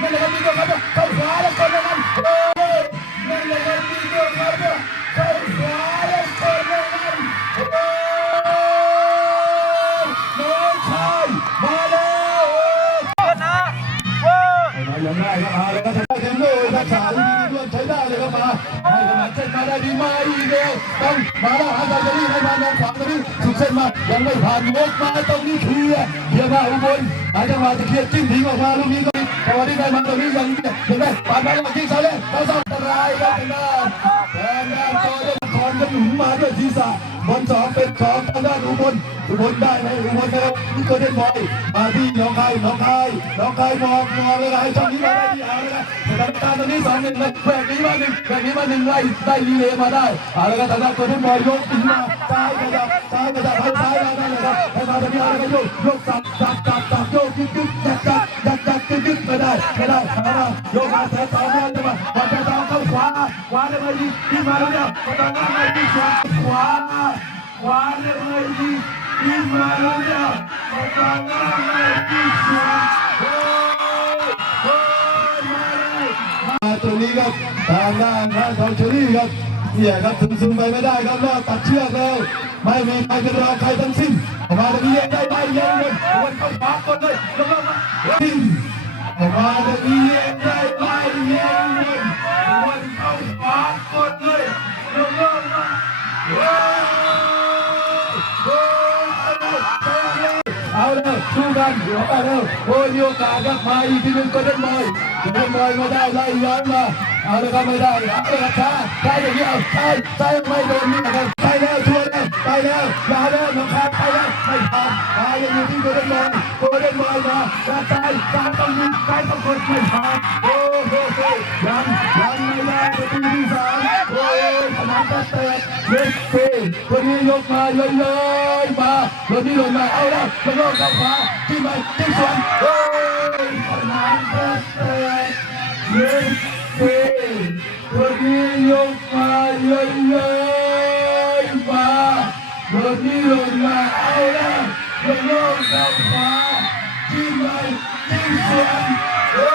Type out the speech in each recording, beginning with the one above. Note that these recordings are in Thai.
นั่นแหละครับมีตัวครับเข้าขวาแล้วคนนั้นนั่นแหละครับมีตัวครับเข้าขวาแล้วคนนั้นน้องชายมาแล้วยังได้ครับแล้วก็ทางเทนโดทักษะที่ดีด้วยใช้ได้เลยครับมาให้ขนาดเส้นมาได้ดีมาอีกแล้วต้องมาแล้วหาการจะรีบให้มาน้องขวางตรงนี้สุดเส้นมายังไม่ผ่านงดมาตรงนี้เคลียร์มาอุบลหาจังหวะจะเคลียร์จิ้มทิ้งออกมาลูกนี้ก็แต่วันนี้ได้มาตรงนี้ยังได้ผ่านมาแล้วยิงเสาเล่นเขาสองอันตรายครับทางด้านต่อเล่นคอนกันหนุนมาด้วยศีรษะบอลสองเป็นของทางด้านอุบลได้ไหมอุบลนะครับนี่ก็เด่นบอยมาที่น้องคายมองเลยให้ช่องนี้มาได้ที่เอาเลยนะสถานการณ์ตอนนี้2-1เลยแบกนี้มา1ไล่ได้ลีเลย์มาได้เอาเลยครับทางด้านตัวเด่นบอยยกถึงมาซ้ายกระดับให้ซ้ายมาได้เลยครับให้มาตรงนี้เอาเลยครับยกสับโยกยึดยัดยึดไม่ได้โยกมาแถว2เลยมาบอลจะตามเข้าขวาได้ไหมยิงมาแล้วเนี่ยตอนนั้นไม่ยิงขวาได้ไหมยิงมาแล้วเนี่ยตอนนั้นไม่ยิงขวามาตรงนี้ครับทางด้านของเชอรี่ครับเนี่ยครับถึงซึมไปไม่ได้ครับรอดตัดเชือกแล้วไม่มีใครจะรอใครทั้งสิ้นออกมาตรงนี้ได้ไปเย็นเลยวันเข้าปากก่อนเลยลงมาออกมาตรงนี้ได้ไปเย็นเลยวันเข้าปากก่อนเลยลงมาเอาเลยสู้กันเอาเลยโอ้ยมีโอกาสครับมาอีกทีนึงก็เดินบอยไม่ได้ไล่ย้อนมาเอาเลยครับไม่ได้เอาเลยครับช้าอย่างนี้เอาใช่ไม่โดนนี่นะครับไปแล้วช่วยแล้วไปแล้วมาแล้วน้องคายไปแล้วไม่ผ่านมายังอยู่ที่โกลเด้นบอยมาซ้ายต้องยิงซ้ายต้องกดไม่ผ่านโอ้โหยังไม่ได้ประตูที่3โอ้ยขนาดแตกเล็กเซ่คนนี้ยกมาเลยมาคนนี้ลงมาเอาแล้วลงเข้าขวาที่ไหนที่สวนโอ้ยขนาดแตกเล็กเซ่คนนี้ยกมาเลยมาคนนี้ลงมาเอาแล้วลงเข้าขวาที่ไหนที่สวนโอ้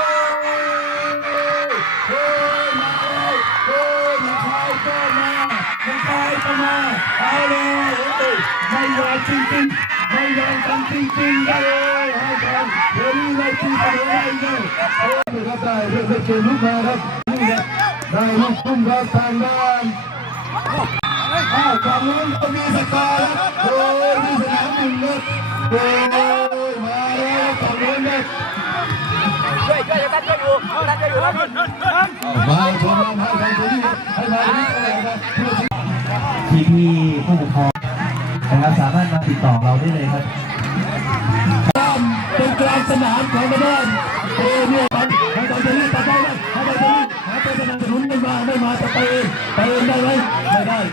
มาเอาเลยไม่ยอมจริงไม่ยอมกันจริงเลยให้กันเดี๋ยวนี้ไม่ทิ้งไปเลยโอ้ยครับได้เพื่อเกมลุกมาครับนี่แหละได้ลูกพุ่งครับทางด้านฝั่งนู้นก็มีสกอร์ครับโอ้ยที่สนามหนึ่งครับโอ้ยมาแล้วฝั่งนู้นครับช่วยกันช่วยอยู่มาชมให้ทางนี้ให้มาที่อะไรครับพี่ผู้ปกครองนะครับสามารถมาติดต่อเราได้เลยครับเป็นกลางสนามของบ้านเนี่ยให้ตอนนี้ตัดได้ให้ตอนนี้หาตัวสนับสนุนไม่มาจะไปได้ไหม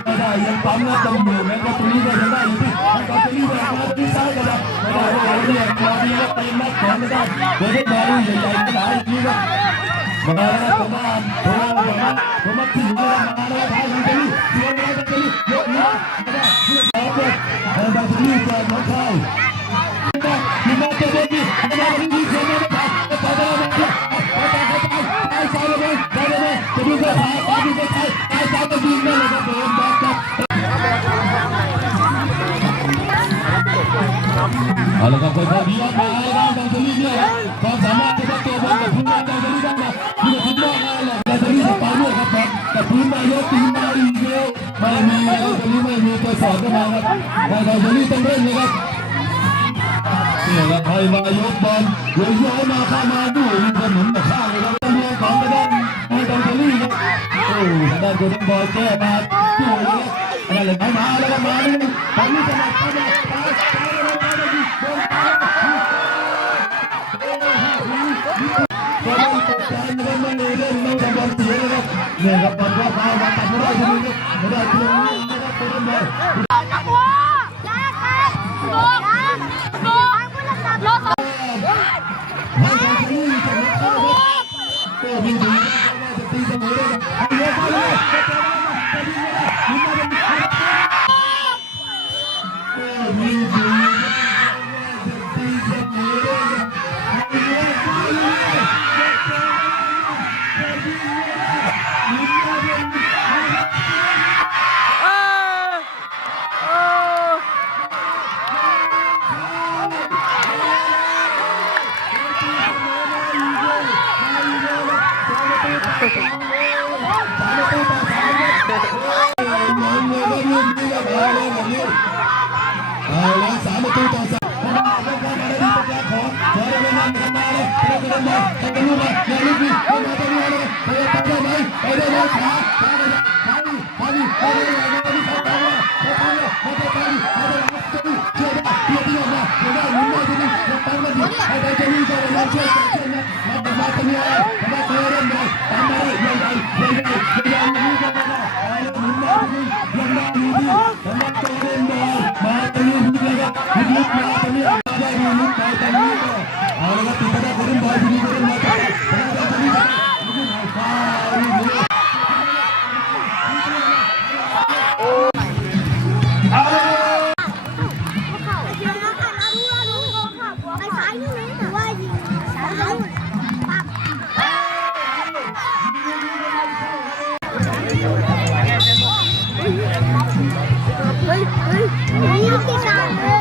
ไม่ได้ยังปั๊มนะจมูกแม้ว่าตรงนี้ก็ยังได้อยู่ที่ให้ตอนนี้มาที่ซ้ายกันนะไม่ได้เนี่ยมาดีแล้วเต็มนัดแขนไม่ได้เดี๋ยวได้บอลใหญ่ๆขนาดนี้ก็มาแล้วผมมาถึงแล้วมาแล้วท้ายทางนี้เดี๋ยวเราจะไปยกนะไม่ได้เพื่อเอาไปให้ตอนนี้เปิดหัวใจมีมาเจอเด็กนี่มาที่นี่เสียไม่ได้ไปได้ไหมไปซ้ายเลยจะดูก็ซ้ายก็ยิงได้เลยครับผมครับเอาละครับคนที่ดีมากเลยนะตอนนี้เนี่ยความสามารถที่จะตัวบอลกับพื้นได้ตอนนี้ได้นะที่จะทิ้งบอลได้เลยตอนนี้ไปด้วยครับแต่พื้นได้ยกตีมาอีกเดียวไม่มีตอนนี้ไม่มีตัวสอดเข้ามาครับแต่ตอนนี้ต้องเล่นเลยครับเนี่ยครับให้มายกบอลย้อยมาเข้ามาดูมีคนหนุนมาข้างเลยครับต้องเลี้ยงของไปได้ให้ตอนนี้ครับโอ้ได้ตัวบอลแก้มาดูเลยอะไรเลยมาแล้วก็มาเลยตอนนี้จะมาเนี่ยครับบอลว่าพามาตัดไม่ได้ทีนี้ไม่ได้ทีนี้นะครับตัวนั้นเลยให้ทางนี้จะมาเข้าตัวมีดีจะตีเสมอเลยเอาเยอะไปเลยมีดีจะตีเสมอเลย เอาละ3 ประตูต่อ 3ของขอได้ไม่นานกันมาเลยไปได้ไหมไปได้ไหมอย่าลุกดิไปได้ไหมไปได้ไหมไปได้ไหมขาไปดิไปได้ไหมไปได้ไหมไปได้ไหมไปได้ไหมเชื่อได้เชื่อได้ไม่ได้หมุนได้ที่นี่ไปได้ดิไปได้จะนี่จะเราช่วยกันนะมาตรงนี้มาเจอเรื่องใหญ่ตามมาเลยใหญ่ใหญ่ใหญ่ใหญ่ใหญ่นี่ก็ได้หมุนได้ที่นี่ยังได้อยู่ดีมาเจอเรื่องใหญ่มาตรงนี้เลยครับลุกมาตรงนี้ได้มีลุกไปตรงนี้ก็เอาละครับติดตามคนบอลที่นี่คนมาครับตรงนี้ฟาวเอาเลย ไอ้สายนี่เลยแต่ว่ายิงสายแล้วปักเฮ้ยยิงที่สามเลย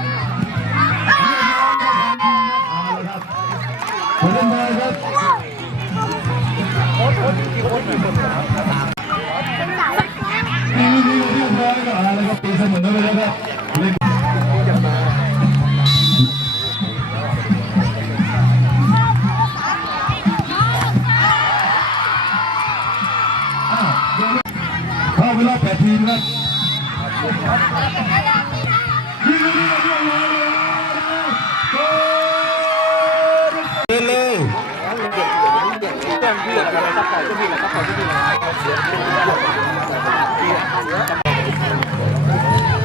คนเล่นบอลครับ เป็นสาย นี่เรียบร้อยก็อะไรครับตีเสมอไปแล้วครับเล่นเข้าเวลา8 ทีมครับเลย เ